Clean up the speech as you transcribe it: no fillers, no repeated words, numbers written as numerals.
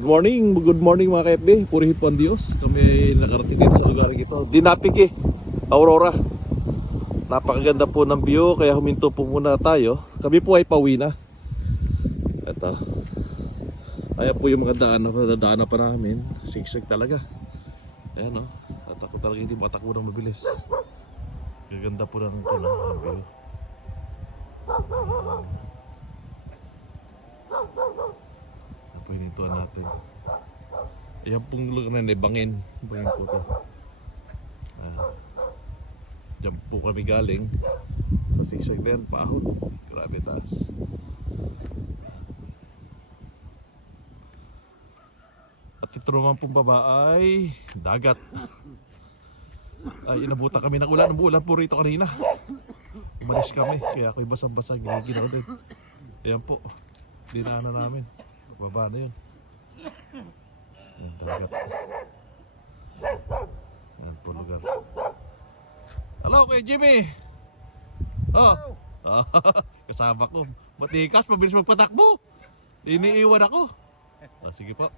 Good morning mga ka-FB. Purihin po ang Diyos. Kami ay nakarating dito sa lugar ito. Dinapig Aurora. Napakaganda po ng view, kaya huminto po muna tayo. Kami po ay pauwi na. Ito. Ayan po yung mga daanan pa namin. Sigsag talaga. Ayan o. At ako talaga hindi matakbo ng mabilis. Gaganda po ng view. Pinintuan natin. Ayan pong lugar na bangin. Bangin po ito. Diyan po kami galing. Sa sigsag na yan, paahon. Grabe taas. At ito naman pong baba ay dagat. Ay inabutan kami ng ulan. Umuulan po rito kanina. Umalis kami. Kaya ako'y basang-basang. Ginaw din. Ayan po. Dinaanan namin. Baba na yun. Ayan, dagat. Ayan po lugar. Hello, Kuya Jimmy. Oh. Kasama ko. Matikas, mabilis magpatakbo. Iniiwan ako. Sige po.